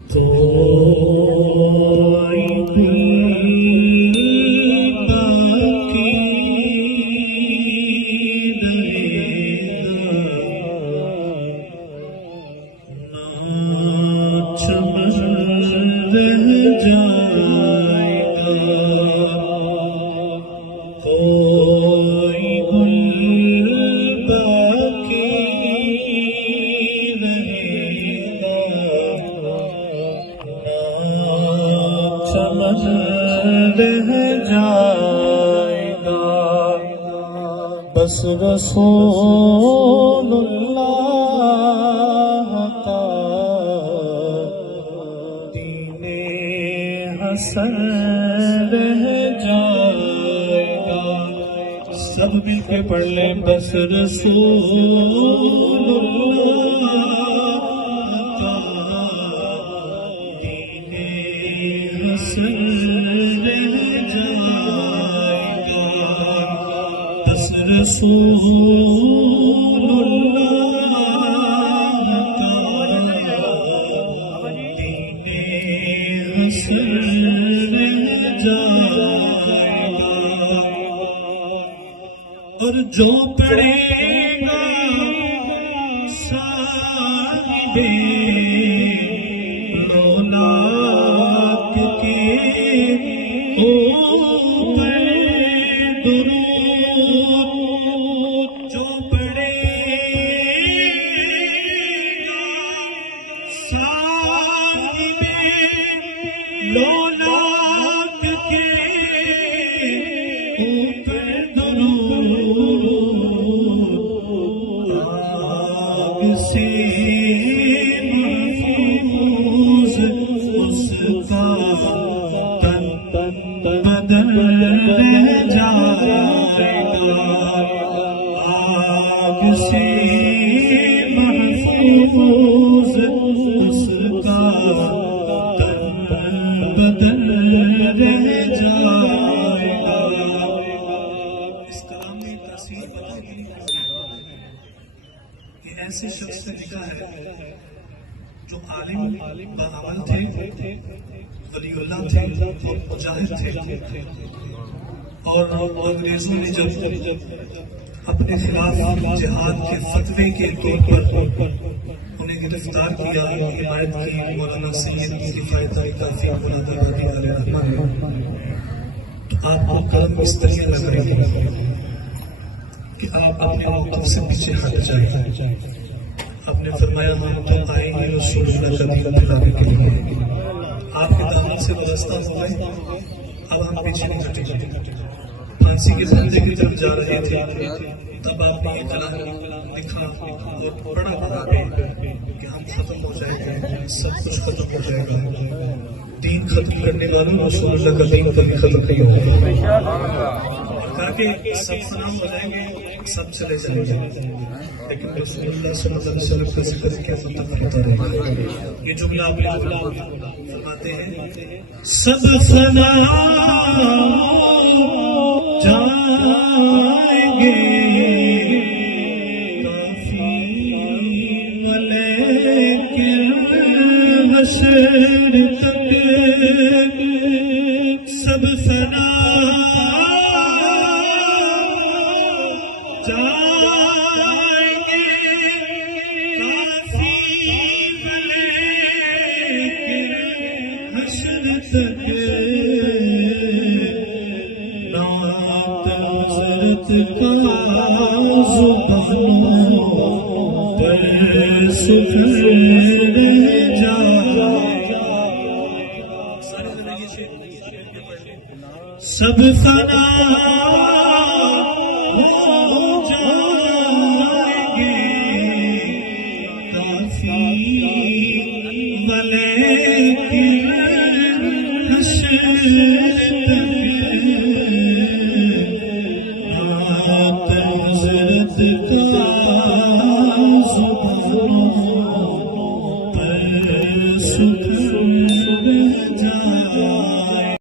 کوئی دل باقی رہے گا، چمن رہ جائے گا، کوئی گل باقی رہے گا، چمن رہ جائے گا، بس رسول اللہ کا دین حسن رہ جائے گا۔ سب مل کے پڑھ لیں، بس رسول اللہ کا دین حسن رہ جائے گا، بس رسول اللہ کا دین حسن رہ جائے گا، اور جو پڑھے گا صاحب رونق کے اوپر درود، جو پڑھے گا صاحب رونق کے اوپر درود، آگ سے محفوظ اس کا تن بدن رہ جائے گا، آگ سے محفوظ اس کا تن بدن رہ جائے گا۔ اس کلام میں تاثیر بتائی کہ ایسے شخص نے لکھا ہے جو عالم باعمل تھے، ولی اللہ تھے اور مجاہد تھے، اور انگریزوں نے جب اپنے خلاف جہاد کے فتوے کے طور پر انہیں گرفتار کیا، حمایت کی مولانا سید کفایت کافی مولانا بادی علیہ رحمہ نے، تو آپ کو قلم اس طریقے لگ رہی ہے کہ آپ اپنے موقف سے پیچھے ہٹ جائیں۔ آپ نے فرمایا ہم تو آئے ہیں رسول اللہ کا دین پھیلانے کے لیے، آپ کے دامن سے وابستہ ہو گئے، اب ہم پیچھے نہیں ہٹیں گے۔ پھانسی کے پھندے کی طرف جا رہے تھے، تب آپ نے یہ کلام لکھا اور پڑھا وہاں پہ کہ ہم ختم ہو جائیں گے، سب کچھ ختم ہو جائے گا، دین ختم کرنے والوں رسول اللہ کا دین کبھی ختم نہیں ہوگا، اور کہا کہ سب فنا ہو جائیں گے، سب چلے جائیں گے، لیکن رسول اللہ صلی اللہ علیہ وسلم کا ذکر کیا ہوتا رہے گا۔ یہ جملہ آپ فرماتے ہیں، سب فنا جائیں گے، کافی لیکن حشر تک سب فنا جائیں گے، کافی لیکن حشر تک نعت حضرت کا زبان پر سفر رہ جائے، سب فنا